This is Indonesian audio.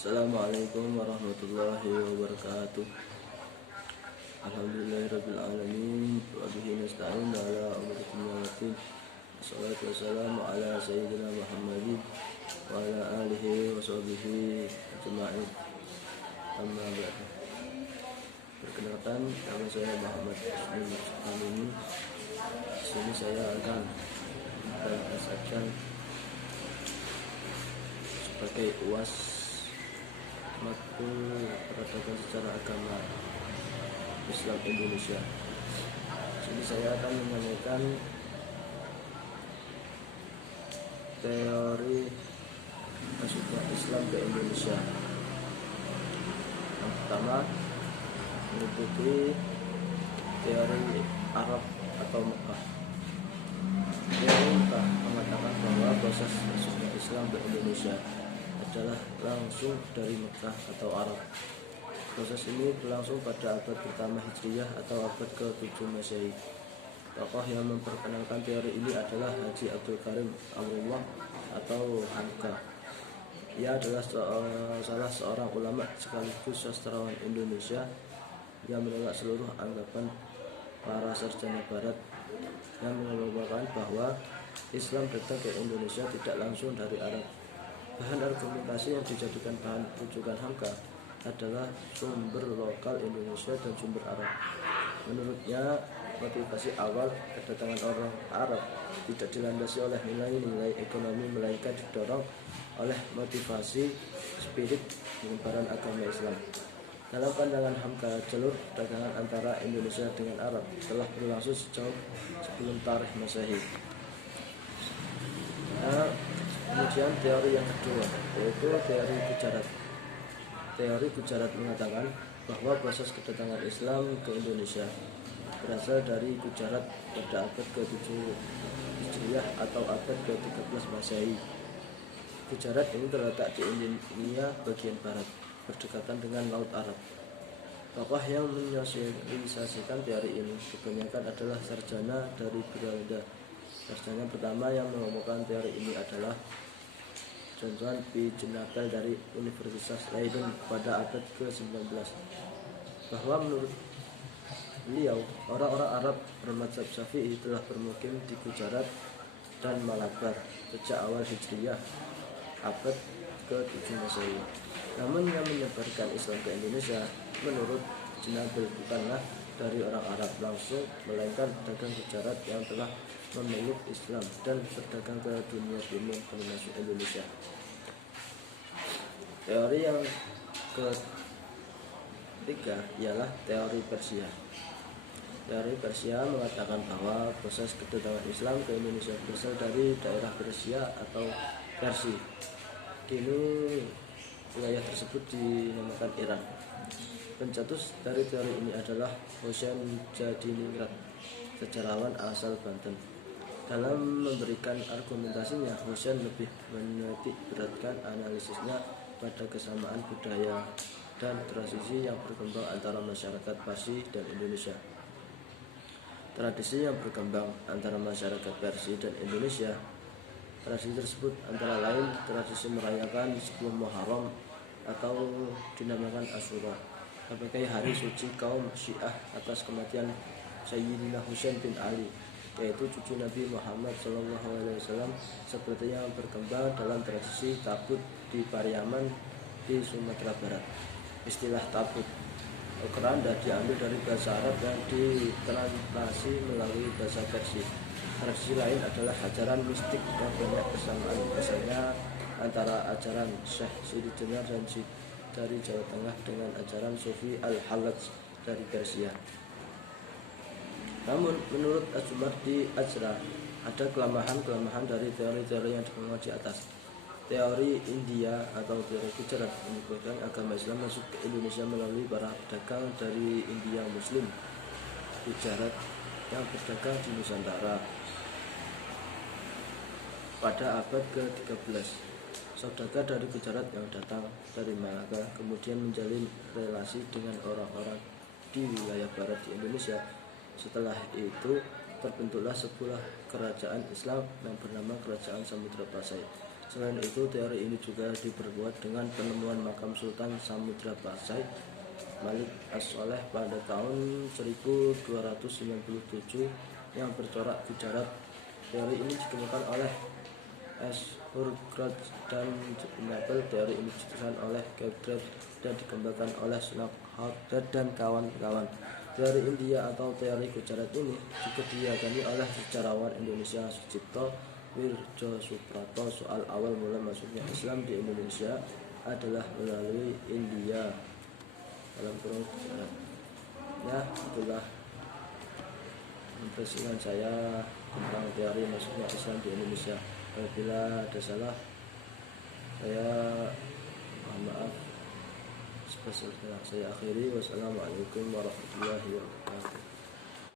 Assalamualaikum warahmatullahi wabarakatuh. Alhamdulillahirabbil alamin wa bihi nasta'in ala umuri dunya waddin. Wassalatu wassalamu ala sayyidina Muhammadin wa ala alihi wa sahbihi ajma'in. Amma ba'du. Perkenalkan, nama saya Muhammad Amin. Di sini saya akan membacakan sebagai UAS matkul peradaban secara agama Islam Indonesia. Jadi saya akan menyampaikan teori masuknya Islam ke Indonesia. Yang pertama, mengikuti teori Arab atau Mekah. Teori Mekah mengatakan bahwa proses masuknya Islam ke Indonesia adalah langsung dari Mekah atau Arab. Proses ini berlangsung pada abad pertama Hijriyah atau abad ke-7 Masehi. Tokoh yang memperkenalkan teori ini adalah Haji Abdul Karim Amrullah atau Hamka. Ia adalah salah seorang ulama sekaligus sastrawan Indonesia yang menolak seluruh anggapan para sarjana Barat yang mengatakan bahwa Islam datang ke Indonesia tidak langsung dari Arab. Bahan argumentasi yang dijadikan bahan rujukan Hamka adalah sumber lokal Indonesia dan sumber Arab. Menurutnya, motivasi awal kedatangan orang Arab tidak dilandasi oleh nilai-nilai ekonomi, melainkan didorong oleh motivasi spirit penyebaran agama Islam. Dalam pandangan Hamka, jalur perdagangan antara Indonesia dengan Arab telah berlangsung sejauh sebelum tarikh Masehi. Kemudian teori yang kedua, yaitu teori Gujarat. Teori Gujarat mengatakan bahwa proses kedatangan Islam ke Indonesia berasal dari Gujarat pada abad ke-7 Hijriah atau abad ke-13 Masehi. Gujarat ini terletak di India bagian barat, berdekatan dengan Laut Arab. Tokoh yang menyosialisasikan teori ini kebanyakan adalah sarjana dari Belanda. Sarjana pertama yang mengumumkan teori ini adalah Johnson P. Jenapel dari Universitas Leiden pada abad ke-19, bahwa menurut beliau orang-orang Arab bermadzhab Syafi'i telah bermukim di Gujarat dan Malabar sejak awal Hijriyah abad ke-7 Masehi. Namun yang menyebarkan Islam ke Indonesia menurut Jenapel bukanlah dari orang Arab langsung, melainkan pedagang Gujarat yang telah memeluk Islam dan berdagang ke dunia timur termasuk Indonesia. Teori yang ketiga ialah teori Persia. Teori Persia mengatakan bahwa proses kedatangan Islam ke Indonesia berasal dari daerah Persia atau Persia. Kini wilayah tersebut dinamakan Iran. Pencetus dari teori ini adalah Husain Jadiningrat, sejarawan asal Banten. Dalam memberikan argumentasinya, Husain lebih menitik beratkan analisisnya pada kesamaan budaya dan tradisi yang berkembang antara masyarakat Parsi dan Indonesia. Tradisi yang berkembang antara masyarakat Parsi dan Indonesia. Tradisi tersebut antara lain tradisi merayakan 10 Muharram atau dinamakan Asyura sebagai hari suci kaum Syiah atas kematian Sayyidina Husain bin Ali, yaitu cucu Nabi Muhammad SAW, seperti yang berkembang dalam tradisi tabut di Pariaman di Sumatera Barat. Istilah tabut keranda diambil dari bahasa Arab dan ditranslatasi melalui bahasa Persia. Tradisi lain adalah ajaran mistik yang banyak kesamaan, misalnya antara ajaran Syekh Sidi Jenar dan dari Jawa Tengah dengan ajaran Sufi Al-Halaj dari Persia. Namun menurut Azumardi Ajra ada kelemahan-kelemahan dari teori-teori yang dikembangkan di atas. Teori India atau teori Gujarat menyebutkan agama Islam masuk ke Indonesia melalui para pedagang dari India Muslim Gujarat yang berdagang di Nusantara pada abad ke-13. Saudagar dari Gujarat yang datang dari Malaka kemudian menjalin relasi dengan orang-orang di wilayah barat di Indonesia. Setelah itu terbentuklah sebuah kerajaan Islam yang bernama Kerajaan Samudra Pasai. Selain itu, teori ini juga diperkuat dengan penemuan makam Sultan Samudra Said Malik As-Soleh pada tahun 1297 yang bercorak gujarat. Teori ini ditemukan oleh S. Hurgrad dan Napel. Teori ini dicetuskan oleh Kepler dan dikembangkan oleh Snodgrass dan kawan-kawan. Teori India atau teori Gujarat ini juga diyakini oleh sejarawan Indonesia Sucipto Wirjosuprato. Soal awal mula masuknya Islam di Indonesia adalah melalui India dalam kurung Gujarat. Ya, itulah impresian saya tentang teori masuknya Islam di Indonesia. Apabila ada salah, saya mohon maaf. Saya akhiri. Wassalamualaikum warahmatullahi wabarakatuh.